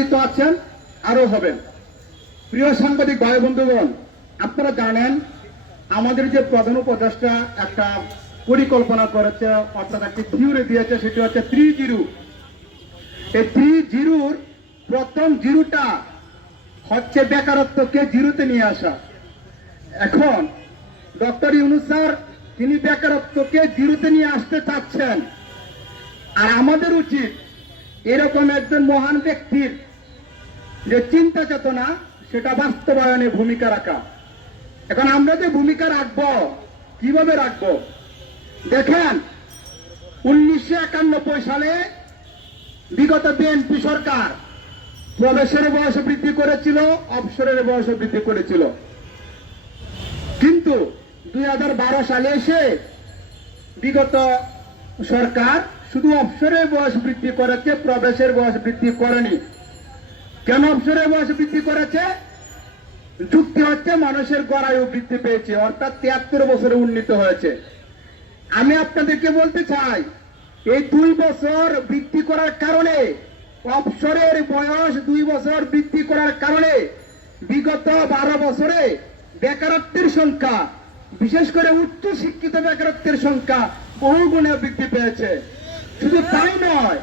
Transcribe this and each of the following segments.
আছেন আরও হবেন। প্রিয় সাংবাদিক ভাই বন্ধুগণ, আপনারা জানেন, আমাদের যে প্রধান উপদেষ্টা একটা পরিকল্পনা করেছে, অর্থাৎ একটি থিওরি দিয়েছে, সেটি হচ্ছে থ্রি জিরো। এই থ্রি জিরোর প্রথম জিরোটা হচ্ছে বেকারত্বকে জিরোতে নিয়ে আসা। এখন, ডক্টর ইউনুস স্যার, তিনি বেকারত্বকে জিরোতে নিয়ে আসতে চাচ্ছেন। আর আমাদের উচিত এরকম একজন মহান ব্যক্তির যে চিন্তা চেতনা, সেটা বাস্তবায়নে ভূমিকা রাখা। এখন আমরা যে ভূমিকা রাখব, কীভাবে রাখব? দেখেন, উনিশশো একানব্বই সালে বিগত বিএনপি সরকার প্রবেশের বয়স বৃদ্ধি করেছিল, অবসরের বয়স বৃদ্ধি করেছিল। কিন্তু দুই হাজার বারো সালে এসে বিগত সরকার শুধু অবসরের বয়স বৃদ্ধি করেছে, প্রবেশের বয়স বৃদ্ধি করেনি। কেন অবসরের বয়স বৃদ্ধি করেছে? যুক্তি হচ্ছে মানুষের গড়ায়ু বৃদ্ধি পেয়েছে, অর্থাৎ তিয়াত্তর বছরে উন্নীত হয়েছে। আমি আপনাদেরকে বলতে চাই, এই দুই বছর বৃদ্ধি করার কারণে অবসরের বয়স দুই বছর বৃদ্ধি করার কারণে বিগত বারো বছরে বেকারত্বের সংখ্যা, বিশেষ করে উচ্চ শিক্ষিত বেকারত্বের সংখ্যা বহু গুণে বৃদ্ধি পেয়েছে। শুধু তাই নয়,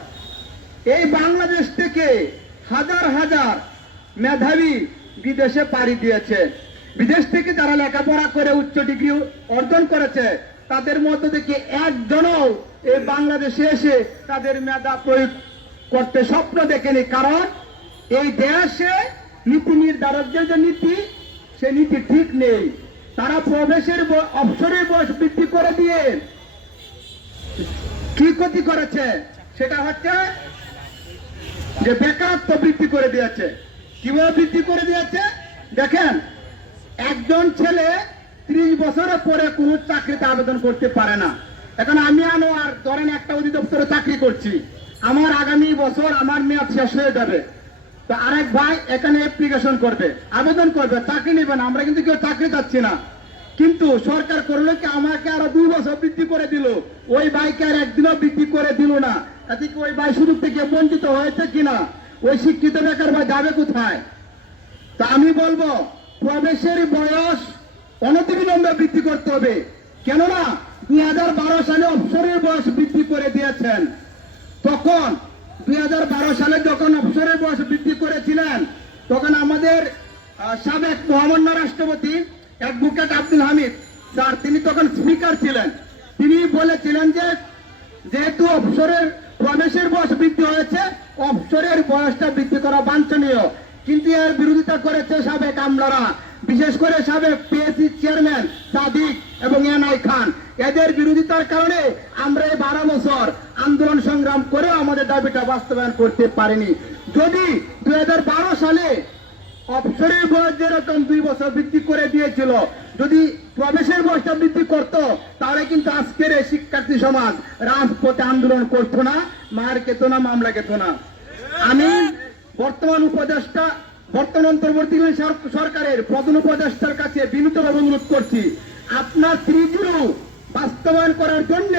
এই বাংলাদেশ থেকে হাজার হাজার মেধাবী বিদেশে পাড়ি দিয়েছে। বিদেশ থেকে যারা লেখাপড়া করে উচ্চ ডিগ্রি অর্জন করেছে, তাদের মধ্য থেকে একজনও এই বাংলাদেশে এসে তাদের মেধা প্রয়োগ করতে স্বপ্ন দেখেনি। কারণ এই দেশে নীতি নির্ধারকদের যে নীতি, সে নীতি ঠিক নেই। তারা প্রবেশের অবসরের বয়স বৃদ্ধি করে দিয়ে কি ক্ষতি করেছে? সেটা হচ্ছে যে বেকারত্ব বৃদ্ধি করে দিয়েছে। কীভাবে বৃদ্ধি করে দিয়েছে? দেখেন, একজন ছেলে ত্রিশ বছরের পরে কোন চাকরিতে আবেদন করতে পারে না। এখন আমি আনো আর ধরেন একটা অধিদপ্তরে চাকরি করছি। আমার আগামী বছর আমার মেয়াদ শেষ হয়ে যাবে। তো আরেক ভাই এখানে অ্যাপ্লিকেশন করবে, আবেদন করবে, চাকরি নেবে না, আমরা কিন্তু কেউ চাকরি চাচ্ছি না। কিন্তু সরকার করল কি আমাকে আরও দুই বছর বৃদ্ধি করে দিল? ওই ভাইকে আর একদিনও বৃদ্ধি করে দিল না। এতে কি ওই ভাই সুযোগ থেকে বঞ্চিত হয়েছে কিনা? ওই শিক্ষিত বেকার ভাই যাবে কোথায়? তা আমি বলব, প্রবেশের বয়স অনতিবিলম্বে বৃদ্ধি করতে হবে। কেননা দুই হাজার বারো সালে অবসরের বয়স বৃদ্ধি করে দিয়েছেন। তখন দুই সালে যখন অবসরের বয়স বৃদ্ধি করেছিলেন, তখন আমাদের সাবেক মহামান্য রাষ্ট্রপতি অ্যাডভোকেট আব্দুল হামিদ স্যার, তিনি তখন স্পিকার ছিলেন। তিনি বলেছিলেন যেহেতু অবসরের প্রবেশের বয়স বৃদ্ধি হয়েছে অবসরের বয়সটা বৃদ্ধি করা বাঞ্ছনীয়। কিন্তু এর বিরোধিতা করেছে সাবেক আমলারা, বিশেষ করে সাবেক পিএসসি চেয়ারম্যান সাদিক এবং এনআই খান। এদের বিরোধিতার কারণে আমরা এই বারো বছর আন্দোলন সংগ্রাম করেও আমাদের দাবিটা বাস্তবায়ন করতে পারিনি। যদি দু হাজার বারো সালে অবসরের বয়স যেরকম দুই বছর বৃদ্ধি করে দিয়েছিল, যদি প্রবেশের বয়সটা বৃদ্ধি করত, তাহলে কিন্তু আজকের এই শিক্ষার্থী সমাজ রাজপথে আন্দোলন করতো না, মার খেত না, মামলা খেত না। আমি বর্তমান উপদেষ্টা, বর্তমান অন্তর্বর্তীকালীন সরকারের প্রধান উপদেষ্টার কাছে বিনীতভাবে অনুরোধ করছি, আপনার ত্রিজুরু বাস্তবায়ন করার জন্য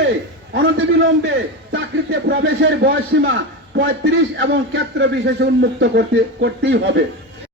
অনতিবিলম্বে চাকরিতে প্রবেশের বয়সসীমা পঁয়ত্রিশ এবং ক্ষেত্র বিশেষে উন্মুক্ত করতে করতেই হবে।